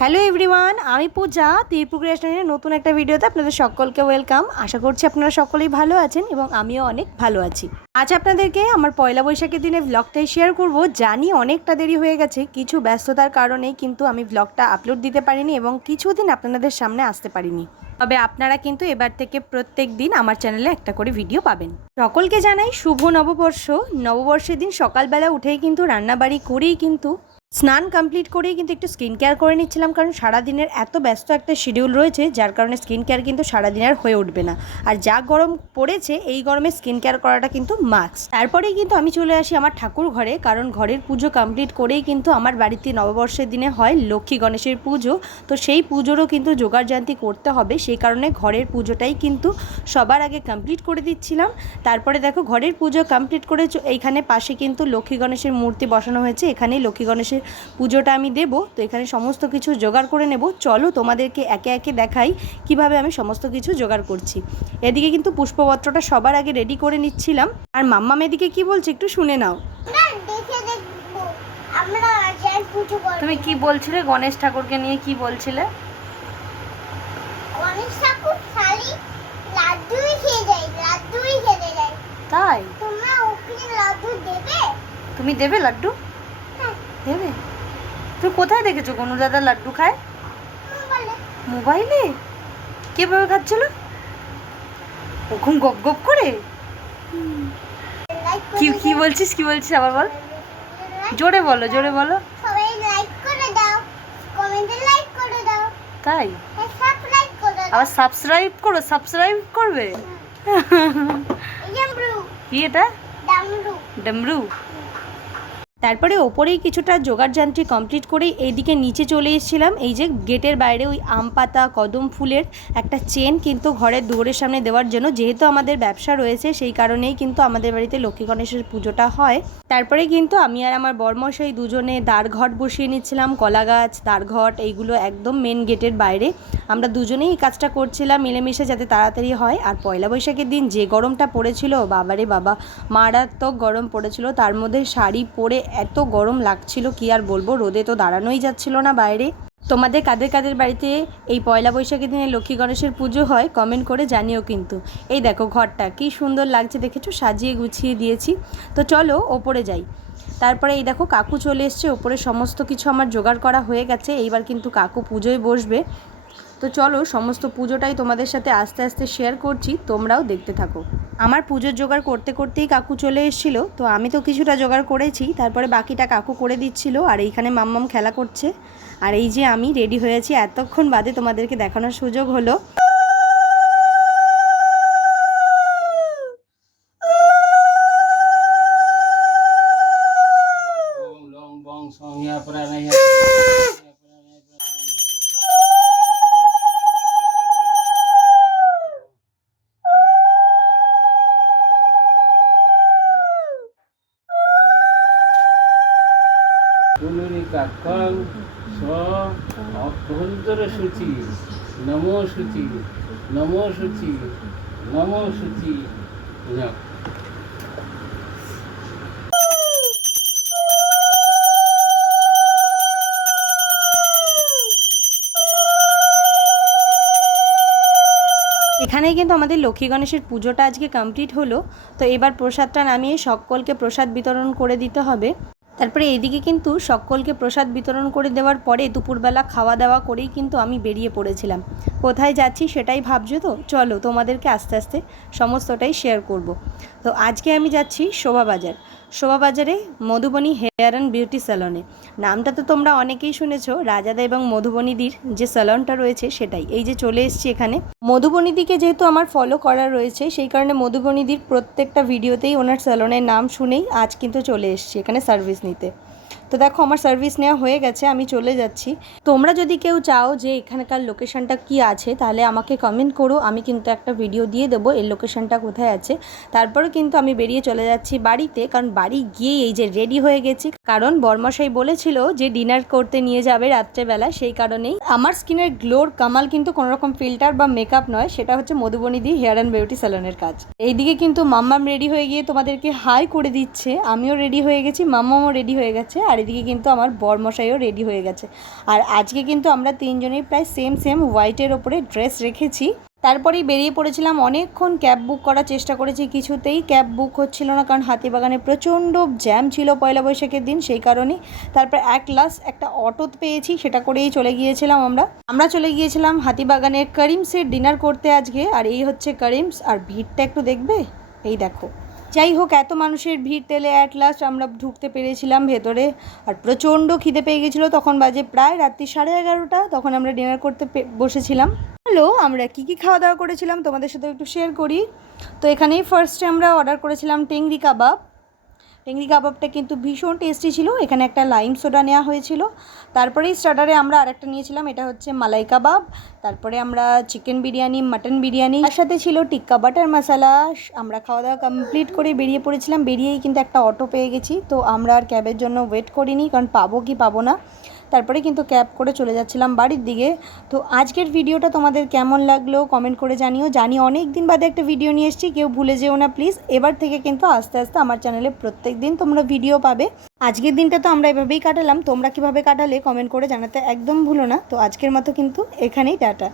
Hello everyone, আমি পূজা তীরপুর ক্রিয়েশনের নতুন একটা ভিডিওতে আপনাদের সকলকে ওয়েলকাম। আশা করছি আপনারা সকলেই ভালো আছেন এবং আমিও অনেক ভালো আছি। আজ আপনাদেরকে আমার পয়লা বৈশাখের দিনে ভ্লগটাই শেয়ার করব। জানি অনেকটা দেরি হয়ে গেছে, কিছু ব্যস্ততার কারণেই কিন্তু আমি ভ্লগটা আপলোড দিতে পারিনি এবং কিছুদিন আপনাদের সামনে আসতে পারিনি। তবে আপনারা কিন্তু এবার থেকে প্রত্যেক দিন আমার চ্যানেলে একটা করে ভিডিও পাবেন। সকলকে জানাই শুভ নববর্ষ। নববর্ষের দিন সকালবেলা উঠেই কিন্তু রান্নাবাড়ি করেই কিন্তু স্নান কমপ্লিট করেই কিন্তু একটু স্কিন কেয়ার করে নিচ্ছিলাম, কারণ সারাদিনের এত ব্যস্ত একটা শিডিউল রয়েছে যার কারণে স্কিন কেয়ার কিন্তু সারাদিন আর হয়ে উঠবে না। আর যা গরম পড়েছে এই গরমে স্কিন কেয়ার করাটা কিন্তু মাস্ট। তারপরেই কিন্তু আমি চলে আসি আমার ঠাকুর ঘরে, কারণ ঘরের পুজো কমপ্লিট করেই কিন্তু আমার বাড়িতে নববর্ষের দিনে হয় লক্ষ্মী গণেশের পুজো। তো সেই পুজোরও কিন্তু জোগাড়জান্তি করতে হবে, সেই কারণে ঘরের পুজোটাই কিন্তু সবার আগে কমপ্লিট করে দিচ্ছিলাম। তারপরে দেখো ঘরের পুজো কমপ্লিট করে এইখানে পাশে কিন্তু লক্ষ্মী গণেশের মূর্তি বসানো হয়েছে, এখানেই লক্ষ্মী গণেশের পুজোটা আমি দেব। তো এখানে সমস্ত কিছু জোগাড় করে নেব। চলো তোমাদেরকে একে একে দেখাই কিভাবে আমি সমস্ত কিছু জোগাড় করছি। এদিকে কিন্তু পুষ্পপত্রটা সবার আগে রেডি করে নিচ্ছিলাম। আর মাম্মাম এদিকে কি বলছে একটু শুনে নাও। তুমি কি বলছিলে গণেশ ঠাকুরকে নিয়ে, কি বলছিলে? গণেশ ঠাকুর খালি লাড্ডুই খেয়ে যায়। তাই তোমরা ওকে লাড্ডু দেবে? তুমি দেবে লাড্ডু? দেবে? তুমি কোথায় দেখেছো গনু দাদা লাড্ডু খায়? মোবাইলে। কিভাবে খাচ্ছিল? ওরকম গপ গপ করে? কি বলছিস আবার বল, জোরে বলো। সবাই লাইক করে দাও, কমেন্টে লাইক করে দাও। তাই সাবস্ক্রাইব করে দাও। আবার সাবস্ক্রাইব করবে? কি এটা? ডামরু। তারপরে ওপরেই কিছুটা জোগাড়যন্ত্রী কমপ্লিট করেই এইদিকে নিচে চলে এসেছিলাম। এই যে গেটের বাইরে ওই আম পাতা কদম ফুলের একটা চেন কিন্তু ঘরের দুয়ারের সামনে দেওয়ার জন্য, যেহেতু আমাদের ব্যবসা রয়েছে সেই কারণেই কিন্তু আমাদের বাড়িতে লক্ষ্মী গণেশের পুজোটা হয়। তারপরে কিন্তু আমি আর আমার বরমশাই দুজনে দ্বারঘট বসিয়ে নিচ্ছিলাম। কলা গাছ, দ্বারঘট এইগুলো একদম মেন গেটের বাইরে আমরা দুজনেই এই কাজটা করছিলাম মিলেমিশে, যাতে তাড়াতাড়ি হয়। আর পয়লা বৈশাখের দিন যে গরমটা পড়েছিল, বাবারে বাবা, মারাত্মক গরম পড়েছিল। তার মধ্যে শাড়ি পরে এত গরম লাগছিল কি আর বলবো, রোদে তো দাঁড়ানোই যাচ্ছিল না বাইরে। তোমাদের কাদের বাড়িতে এই পয়লা বৈশাখের দিনে লক্ষ্মী গণেশের পুজো হয় কমেন্ট করে জানিও কিন্তু। এই দেখো ঘরটা কি সুন্দর লাগছে, দেখেছো? সাজিয়ে গুছিয়ে দিয়েছি। তো চলো ওপরে যাই। তারপরে এই দেখো কাকু চলে এসছে, ওপরে সমস্ত কিছু আমার জোগাড় করা হয়ে গেছে। এইবার কিন্তু কাকু পুজোয় বসবে। তো চলো সমস্ত পুজোটাই তোমাদের সাথে আস্তে আস্তে শেয়ার করছি, তোমরাও দেখতে থাকো। আমার পুজোর জোগাড় করতে করতেই কাকু চলে এসেছিলো। তো আমি তো কিছুটা জোগাড় করেছি, তারপরে বাকিটা কাকু করে দিচ্ছিল। আর এইখানে মাম্মাম খেলা করছে। আর এই যে আমি রেডি হয়েছি, এতক্ষণ বাদে তোমাদেরকে দেখানোর সুযোগ হলো। পুনরিকাক্ষং স্ব অভ্যন্তর শুচি নমো শুচি নমো শুচি নমো শুচি। এখানেই কিন্তু আমাদের লক্ষ্মী গণেশের পুজোটা আজকে কমপ্লিট হলো। তো এবার প্রসাদটা নামিয়ে সকলকে প্রসাদ বিতরণ করে দিতে হবে। তারপরে এইদিকে কিন্তু সকলকে প্রসাদ বিতরণ করে দেওয়ার পরে দুপুরবেলা খাওয়া দাওয়া করেই কিন্তু আমি বেরিয়ে পড়েছিলাম। কোথায় যাচ্ছি সেটাই ভাবছো তো, চলো তোমাদেরকে আস্তে আস্তে সমস্তটাই শেয়ার করব। তো আজকে আমি যাচ্ছি শোভাবাজারে মধুবনী হেয়ার অ্যান্ড বিউটি স্যালনে। নামটা তো তোমরা অনেকেই শুনেছো, রাজাদা এবং মধুবনীদির যে স্যালনটা রয়েছে সেটাই। এই যে চলে এসেছি এখানে। মধুবনীদিকে যেহেতু আমার ফলো করা রয়েছে সেই কারণে মধুবনীদির প্রত্যেকটা ভিডিওতেই ওনার স্যালনের নাম শুনেই আজ কিন্তু চলে এসেছি এখানে সার্ভিস নিতে। তো দেখো আমার সার্ভিস নেওয়া হয়ে গেছে, আমি চলে যাচ্ছি। তোমরা যদি কেউ চাও যে এখানকার লোকেশনটা কি আছে তাহলে আমাকে কমেন্ট করো, আমি কিন্তু একটা ভিডিও দিয়ে দেবো এর লোকেশনটা কোথায় আছে। তারপরে কিন্তু আমি বেরিয়ে চলে যাচ্ছি বাড়িতে, কারণ বাড়ি গিয়েই এই যে রেডি হয়ে গেছি, কারণ বরমশাই বলেছিল যে ডিনার করতে নিয়ে যাবে রাত্রেবেলা। সেই কারণেই আমার স্কিনের গ্লোর কামাল কিন্তু কোনো রকম ফিল্টার বা মেকআপ নয়, সেটা হচ্ছে মধুবনীদি হেয়ার অ্যান্ড বিউটি স্যালনের কাজ। এইদিকে কিন্তু মাম্মাম রেডি হয়ে গিয়ে তোমাদেরকে হাই করে দিচ্ছে, আমিও রেডি হয়ে গেছি, মাম্মামও রেডি হয়ে গেছে। আর আর এদিকে কিন্তু আমার বরমশাইও রেডি হয়ে গেছে। আর আজকে কিন্তু আমরা তিনজনেই প্রায় সেম হোয়াইটের ওপরে ড্রেস রেখেছি। তারপরেই বেরিয়ে পড়েছিলাম। অনেকক্ষণ ক্যাব বুক করার চেষ্টা করেছি, কিছুতেই ক্যাব বুক হচ্ছিল না, কারণ হাতিবাগানে প্রচণ্ড জ্যাম ছিল পয়লা বৈশাখের দিন, সেই কারণেই। তারপর লাস্ট একটা অটো পেয়েছি, সেটা করেই চলে গিয়েছিলাম আমরা চলে গিয়েছিলাম হাতিবাগানের করিমসের ডিনার করতে আজকে। আর এই হচ্ছে করিমস, আর ভিড়টা একটু দেখবে, এই দেখো। যাই হোক, এত মানুষের ভিড় টেলে লাস্ট আমরা ঢুকতে পেরেছিলাম ভেতরে। আর প্রচণ্ড খিদে পেয়ে গেছিলো, তখন বাজে প্রায় রাত্রি 11:30, তখন আমরা ডিনার করতে বসেছিলাম। হ্যালো, আমরা কী খাওয়া দাওয়া করেছিলাম তোমাদের সাথে একটু শেয়ার করি। তো এখানেই ফার্স্টে আমরা অর্ডার করেছিলাম টেংরি কাবাব। টেংরি কাবাবটা কিন্তু ভীষণ টেস্টি ছিল। এখানে একটা লাইম সোডা নেওয়া হয়েছিল। তারপরেই স্টার্টারে আমরা আরেকটা নিয়েছিলাম, এটা হচ্ছে মালাই কাবাব। তারপরে আমরা চিকেন বিরিয়ানি, মাটন বিরিয়ানি, তার সাথে ছিল টিক্কা বাটার মশলা। আমরা খাওয়া দাওয়া কমপ্লিট করে বেরিয়ে পড়েছিলাম। বেরিয়েই কিন্তু একটা অটো পেয়ে গেছি। তো আমরা আর ক্যাবের জন্য ওয়েট করিনি, কারণ পাবো কি পাবো না। তারপরে কিন্তু ক্যাব করে চলে যাচ্ছিলাম বাড়ির দিকে। তো আজকের ভিডিওটা তোমাদের কেমন লাগলো কমেন্ট করে জানিও। জানি অনেক দিন বাদে একটা ভিডিও নিয়ে এসেছি, কেউ ভুলে যেও না প্লিজ। এবার থেকে কিন্তু আস্তে আস্তে আমার চ্যানেলে প্রত্যেক দিন তোমরা ভিডিও পাবে। আজকের দিনটা তো আমরা এভাবেই কাটালাম, তোমরা কিভাবে কাটালে কমেন্ট করে জানাতে একদম ভুলো না। তো আজকের মতো কিন্তু এখানেই টাটা।